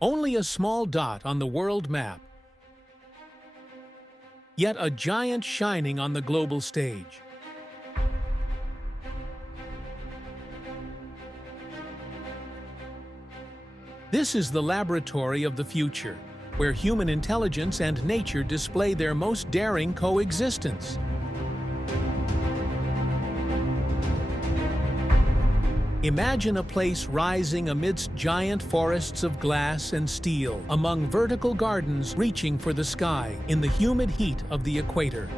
only a small dot on the world map, yet a giant shining on the global stage. This is the laboratory of the future, where human intelligence and nature display their most daring coexistence. Imagine a place rising amidst giant forests of glass and steel, among vertical gardens reaching for the sky in the humid heat of the equator.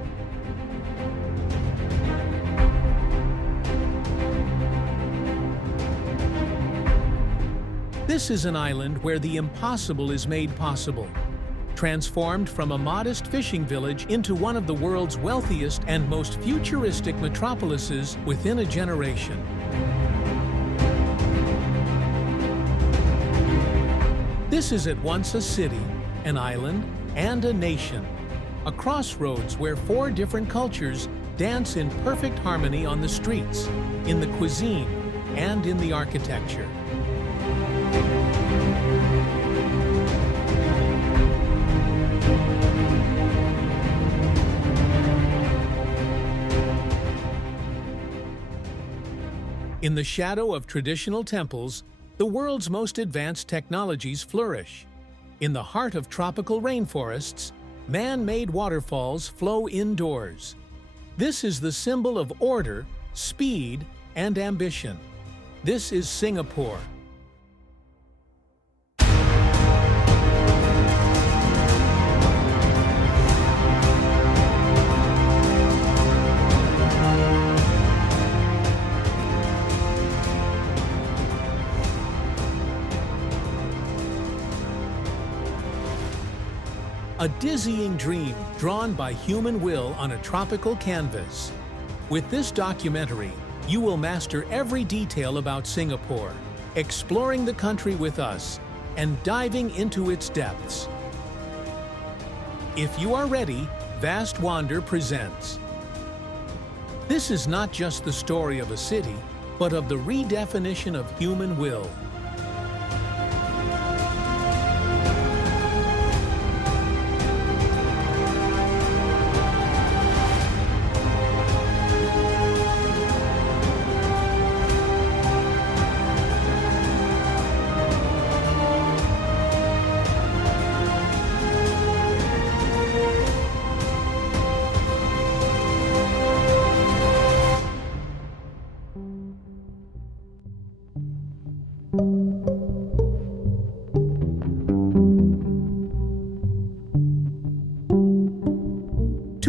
This is an island where the impossible is made possible, transformed from a modest fishing village into one of the world's wealthiest and most futuristic metropolises within a generation. This is at once a city, an island, and a nation, a crossroads where four different cultures dance in perfect harmony on the streets, in the cuisine, and in the architecture. In the shadow of traditional temples, the world's most advanced technologies flourish. In the heart of tropical rainforests, man-made waterfalls flow indoors. This is the symbol of order, speed, and ambition. This is Singapore. A dizzying dream drawn by human will on a tropical canvas. With this documentary, you will master every detail about Singapore, exploring the country with us and diving into its depths. If you are ready, Vastwander presents. This is not just the story of a city, but of the redefinition of human will.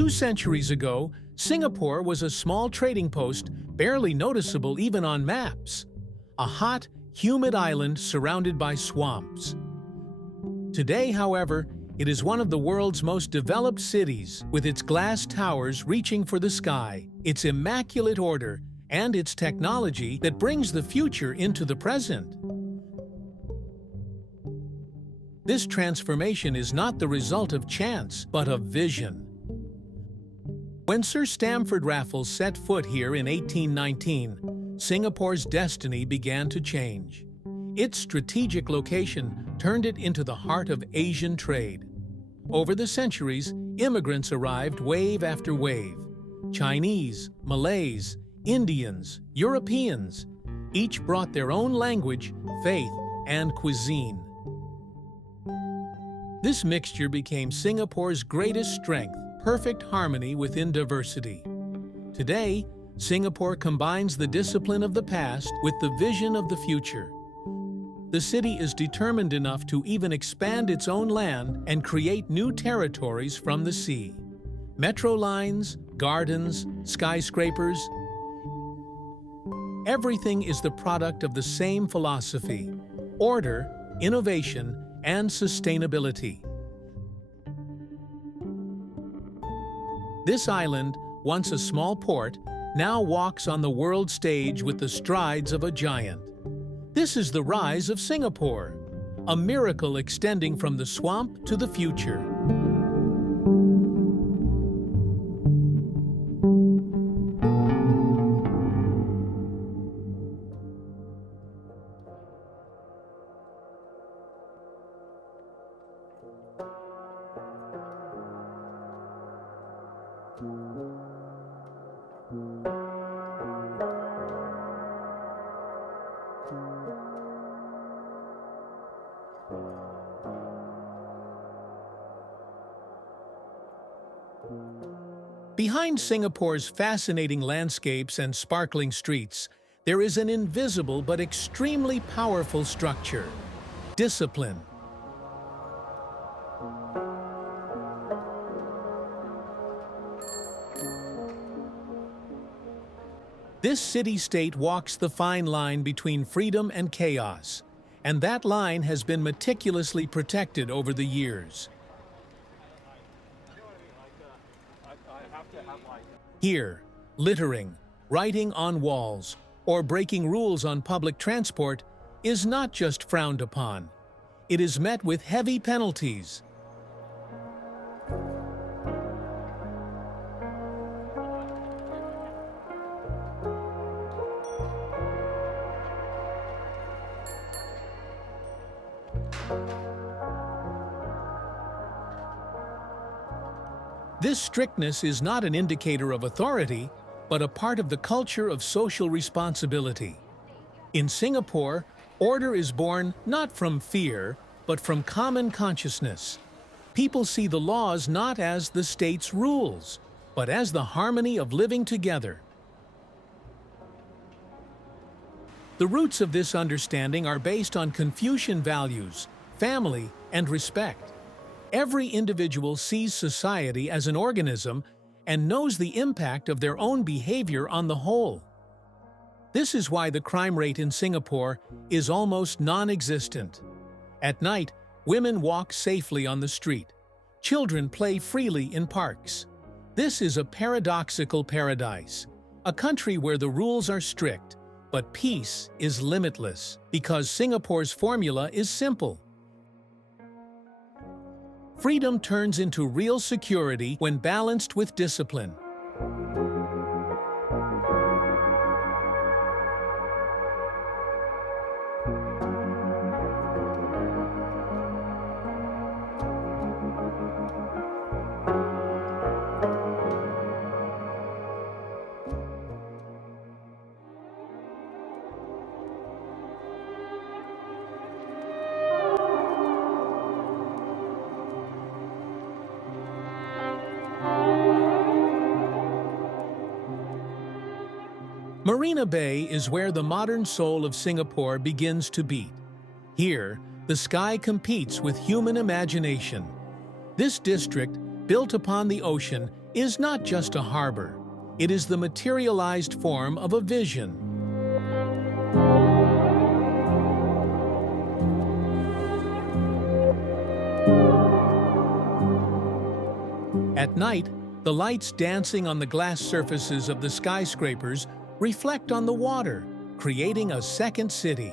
Centuries ago, Singapore was a small trading post, barely noticeable even on maps. A hot, humid island surrounded by swamps. Today, however, it is one of the world's most developed cities, with its glass towers reaching for the sky, its immaculate order, and its technology that brings the future into the present. This transformation is not the result of chance, but of vision. When Sir Stamford Raffles set foot here in 1819, Singapore's destiny began to change. Its strategic location turned it into the heart of Asian trade. Over the centuries, immigrants arrived wave after wave. Chinese, Malays, Indians, Europeans, each brought their own language, faith, and cuisine. This mixture became Singapore's greatest strength, perfect harmony within diversity. Today, Singapore combines the discipline of the past with the vision of the future. The city is determined enough to even expand its own land and create new territories from the sea. Metro lines, gardens, skyscrapers. Everything is the product of the same philosophy: order, innovation, and sustainability. This island, once a small port, now walks on the world stage with the strides of a giant. This is the rise of Singapore, a miracle extending from the swamp to the future. Behind Singapore's fascinating landscapes and sparkling streets, there is an invisible but extremely powerful structure: discipline. This city-state walks the fine line between freedom and chaos, and that line has been meticulously protected over the years. Here, littering, writing on walls, or breaking rules on public transport is not just frowned upon. It is met with heavy penalties. This strictness is not an indicator of authority, but a part of the culture of social responsibility. In Singapore, order is born not from fear, but from common consciousness. People see the laws not as the state's rules, but as the harmony of living together. The roots of this understanding are based on Confucian values, family, and respect. Every individual sees society as an organism and knows the impact of their own behavior on the whole. This is why the crime rate in Singapore is almost non-existent. At night, women walk safely on the street. Children play freely in parks. This is a paradoxical paradise, a country where the rules are strict, but peace is limitless, because Singapore's formula is simple. Freedom turns into real security when balanced with discipline. Marina Bay is where the modern soul of Singapore begins to beat. Here, the sky competes with human imagination. This district, built upon the ocean, is not just a harbor. It is the materialized form of a vision. At night, the lights dancing on the glass surfaces of the skyscrapers reflect on the water, creating a second city.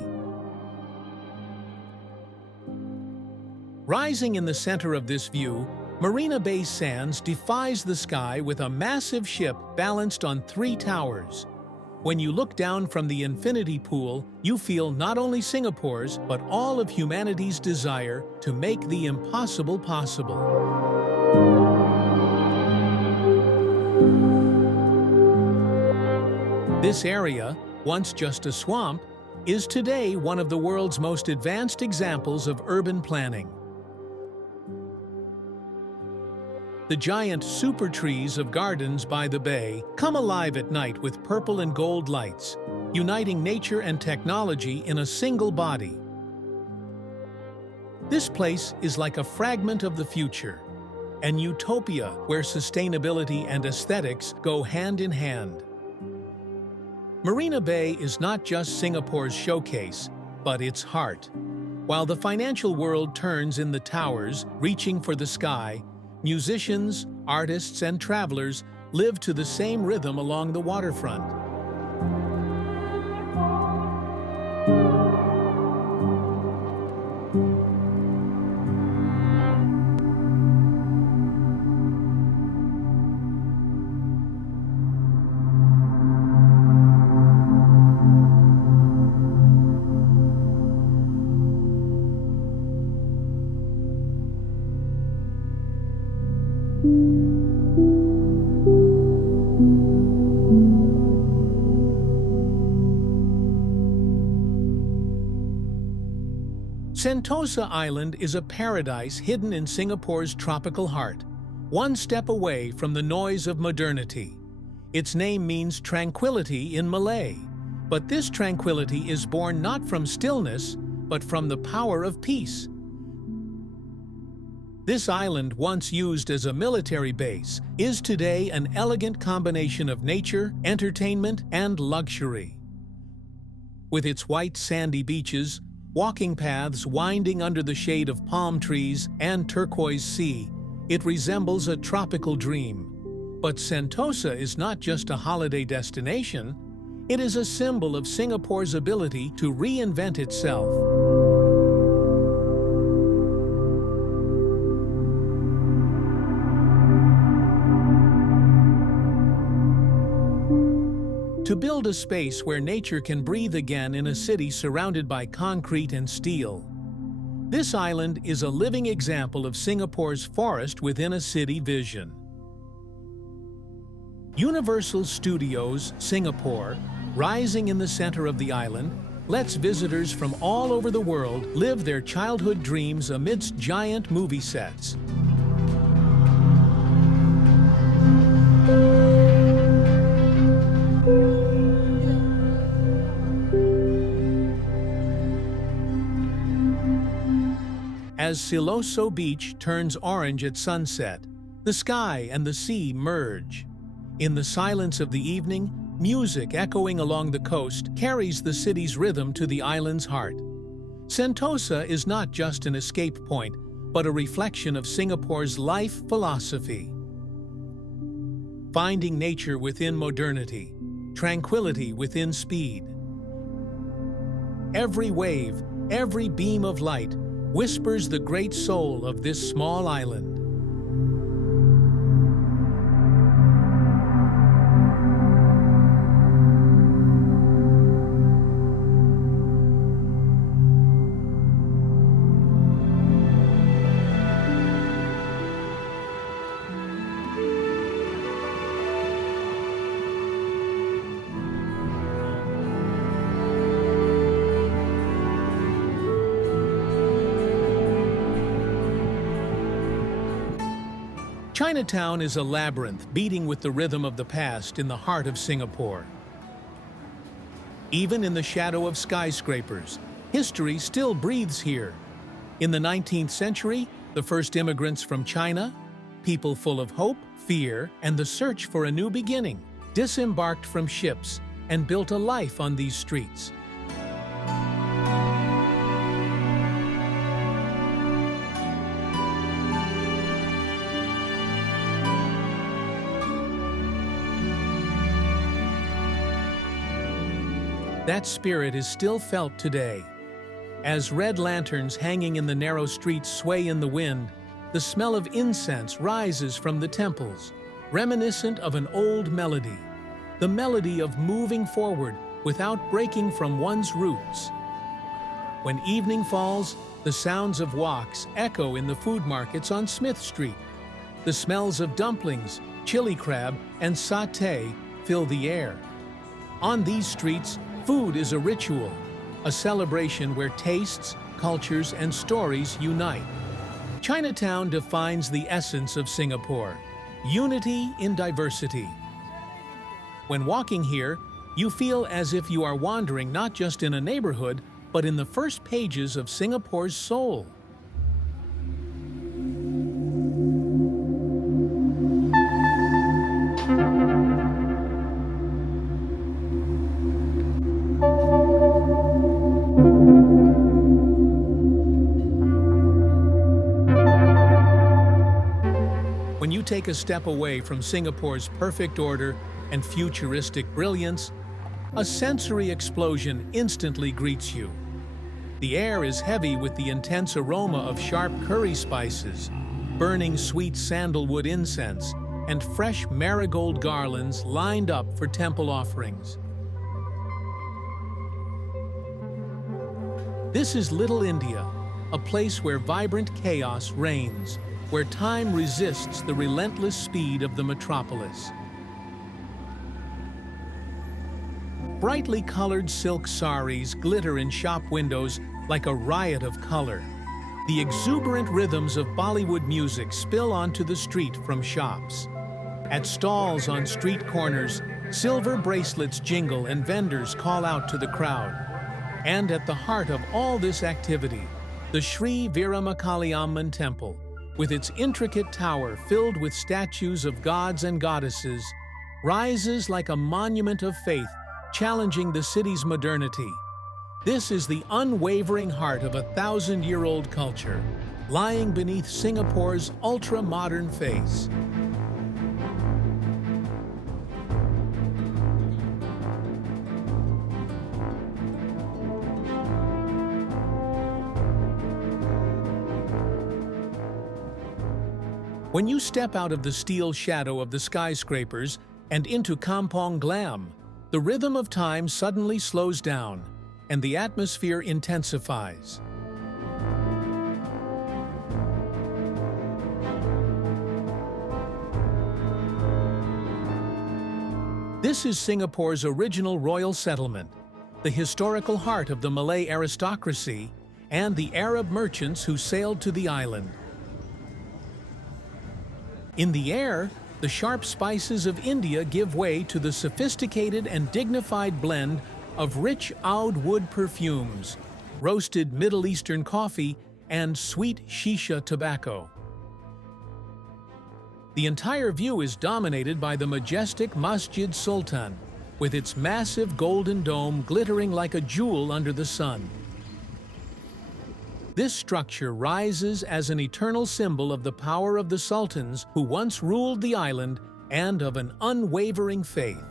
Rising in the center of this view, Marina Bay Sands defies the sky with a massive ship balanced on 3 towers. When you look down from the infinity pool, you feel not only Singapore's, but all of humanity's desire to make the impossible possible. This area, once just a swamp, is today one of the world's most advanced examples of urban planning. The giant super trees of gardens by the bay come alive at night with purple and gold lights, uniting nature and technology in a single body. This place is like a fragment of the future, an utopia where sustainability and aesthetics go hand in hand. Marina Bay is not just Singapore's showcase, but its heart. While the financial world turns in the towers, reaching for the sky, musicians, artists, and travelers live to the same rhythm along the waterfront. Sentosa Island is a paradise hidden in Singapore's tropical heart, one step away from the noise of modernity. Its name means tranquility in Malay, but this tranquility is born not from stillness, but from the power of peace. This island, once used as a military base, is today an elegant combination of nature, entertainment, and luxury. With its white sandy beaches, walking paths winding under the shade of palm trees, and turquoise sea, it resembles a tropical dream. But Sentosa is not just a holiday destination, it is a symbol of Singapore's ability to reinvent itself. To build a space where nature can breathe again in a city surrounded by concrete and steel. This island is a living example of Singapore's forest within a city vision. Universal Studios Singapore, rising in the center of the island, lets visitors from all over the world live their childhood dreams amidst giant movie sets. As Siloso Beach turns orange at sunset, the sky and the sea merge. In the silence of the evening, music echoing along the coast carries the city's rhythm to the island's heart. Sentosa is not just an escape point, but a reflection of Singapore's life philosophy. Finding nature within modernity, tranquility within speed. Every wave, every beam of light, whispers the great soul of this small island. Chinatown is a labyrinth beating with the rhythm of the past in the heart of Singapore. Even in the shadow of skyscrapers, history still breathes here. In the 19th century, the first immigrants from China, people full of hope, fear, and the search for a new beginning, disembarked from ships and built a life on these streets. That spirit is still felt today. As red lanterns hanging in the narrow streets sway in the wind, the smell of incense rises from the temples, reminiscent of an old melody, the melody of moving forward without breaking from one's roots. When evening falls, the sounds of woks echo in the food markets on Smith Street. The smells of dumplings, chili crab, and satay fill the air. On these streets, food is a ritual, a celebration where tastes, cultures, and stories unite. Chinatown defines the essence of Singapore, unity in diversity. When walking here, you feel as if you are wandering not just in a neighborhood, but in the first pages of Singapore's soul. When you take a step away from Singapore's perfect order and futuristic brilliance, a sensory explosion instantly greets you. The air is heavy with the intense aroma of sharp curry spices, burning sweet sandalwood incense, and fresh marigold garlands lined up for temple offerings. This is Little India, a place where vibrant chaos reigns, where time resists the relentless speed of the metropolis. Brightly colored silk saris glitter in shop windows like a riot of color. The exuberant rhythms of Bollywood music spill onto the street from shops. At stalls on street corners, silver bracelets jingle and vendors call out to the crowd. And at the heart of all this activity, the Sri Veeramakaliamman temple, with its intricate tower filled with statues of gods and goddesses, rises like a monument of faith, challenging the city's modernity. This is the unwavering heart of a 1,000-year-old culture, lying beneath Singapore's ultra-modern face. When you step out of the steel shadow of the skyscrapers and into Kampong Glam, the rhythm of time suddenly slows down, and the atmosphere intensifies. This is Singapore's original royal settlement, the historical heart of the Malay aristocracy and the Arab merchants who sailed to the island. In the air, the sharp spices of India give way to the sophisticated and dignified blend of rich oud wood perfumes, roasted Middle Eastern coffee, and sweet shisha tobacco. The entire view is dominated by the majestic Masjid Sultan, with its massive golden dome glittering like a jewel under the sun. This structure rises as an eternal symbol of the power of the sultans who once ruled the island and of an unwavering faith.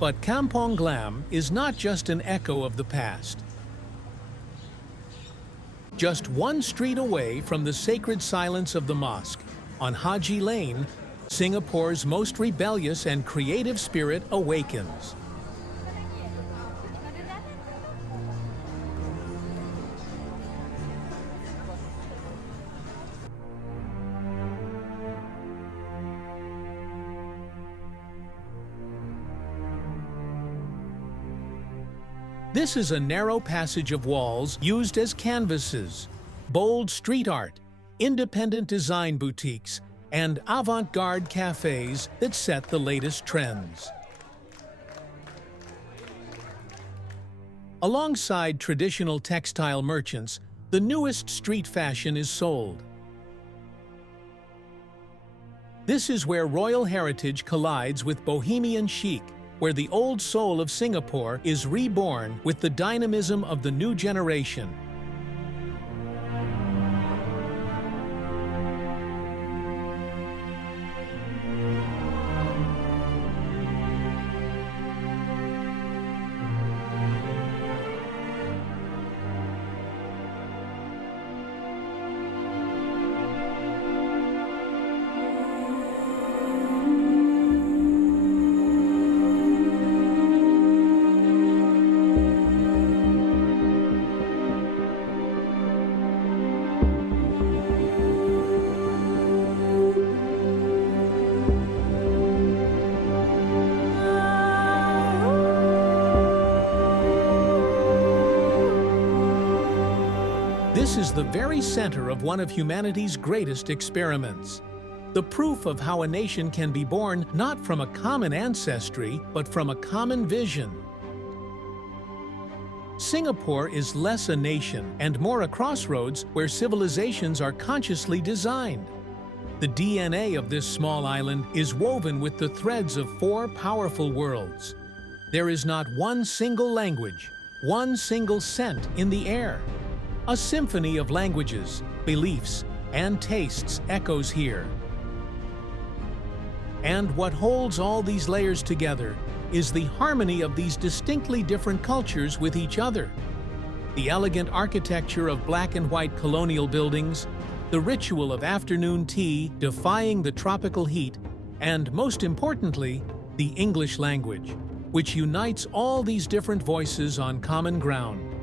But Kampong Glam is not just an echo of the past. Just one street away from the sacred silence of the mosque, on Haji Lane, Singapore's most rebellious and creative spirit awakens. This is a narrow passage of walls used as canvases, bold street art, independent design boutiques, and avant-garde cafes that set the latest trends. Alongside traditional textile merchants, the newest street fashion is sold. This is where royal heritage collides with bohemian chic, where the old soul of Singapore is reborn with the dynamism of the new generation. This is the very center of one of humanity's greatest experiments. The proof of how a nation can be born not from a common ancestry, but from a common vision. Singapore is less a nation and more a crossroads where civilizations are consciously designed. The DNA of this small island is woven with the threads of 4 powerful worlds. There is not one single language, one single scent in the air. A symphony of languages, beliefs, and tastes echoes here. And what holds all these layers together is the harmony of these distinctly different cultures with each other. The elegant architecture of black and white colonial buildings, the ritual of afternoon tea defying the tropical heat, and most importantly, the English language, which unites all these different voices on common ground.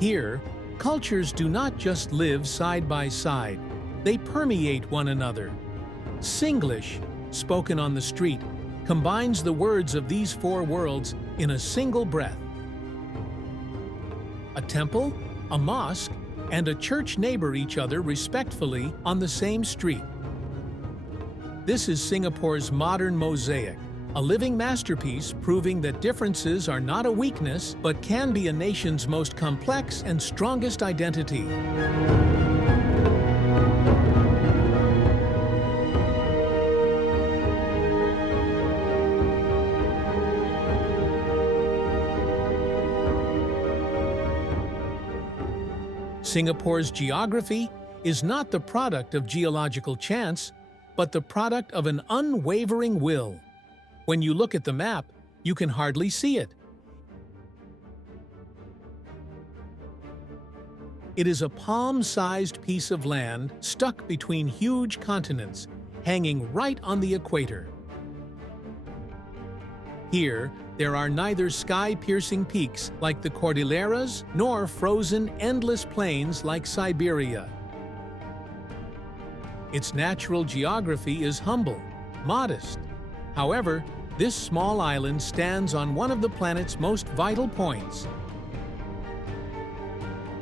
Here, cultures do not just live side by side, they permeate one another. Singlish, spoken on the street, combines the words of these four worlds in a single breath. A temple, a mosque, and a church neighbor each other respectfully on the same street. This is Singapore's modern mosaic, a living masterpiece proving that differences are not a weakness but can be a nation's most complex and strongest identity. Singapore's geography is not the product of geological chance, but the product of an unwavering will. When you look at the map, you can hardly see it. It is a palm-sized piece of land stuck between huge continents, hanging right on the equator. Here, there are neither sky-piercing peaks like the Cordilleras nor frozen, endless plains like Siberia. Its natural geography is humble, modest. However, this small island stands on one of the planet's most vital points.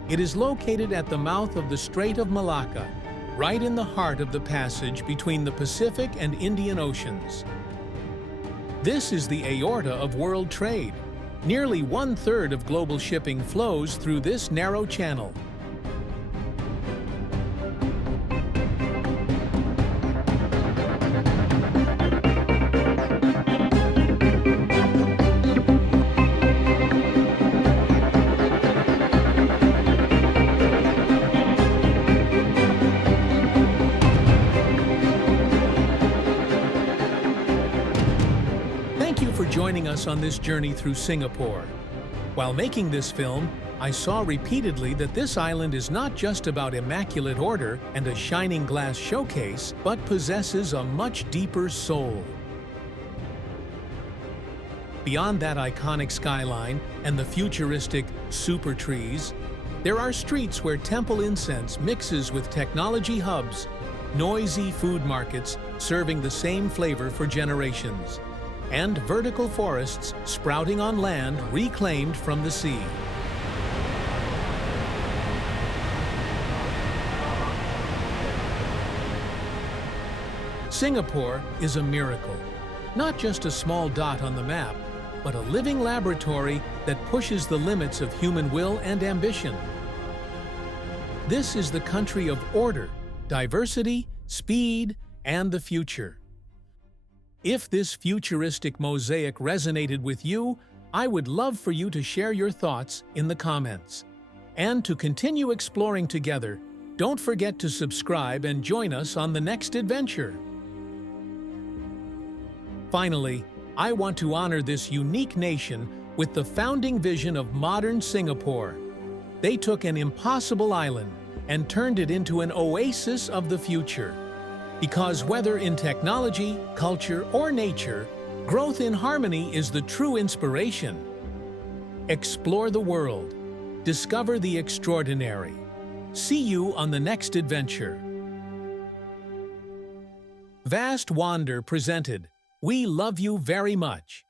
It is located at the mouth of the Strait of Malacca, right in the heart of the passage between the Pacific and Indian Oceans. This is the aorta of world trade. Nearly 1/3 of global shipping flows through this narrow channel. Joining us on this journey through Singapore. While making this film, I saw repeatedly that this island is not just about immaculate order and a shining glass showcase, but possesses a much deeper soul. Beyond that iconic skyline and the futuristic super trees, there are streets where temple incense mixes with technology hubs, noisy food markets serving the same flavor for generations, and vertical forests sprouting on land reclaimed from the sea. Singapore is a miracle, not just a small dot on the map, but a living laboratory that pushes the limits of human will and ambition. This is the country of order, diversity, speed, and the future. If this futuristic mosaic resonated with you, I would love for you to share your thoughts in the comments. And to continue exploring together, don't forget to subscribe and join us on the next adventure. Finally, I want to honor this unique nation with the founding vision of modern Singapore. They took an impossible island and turned it into an oasis of the future. Because whether in technology, culture, or nature, growth in harmony is the true inspiration. Explore the world. Discover the extraordinary. See you on the next adventure. Vastwander presented. We love you very much.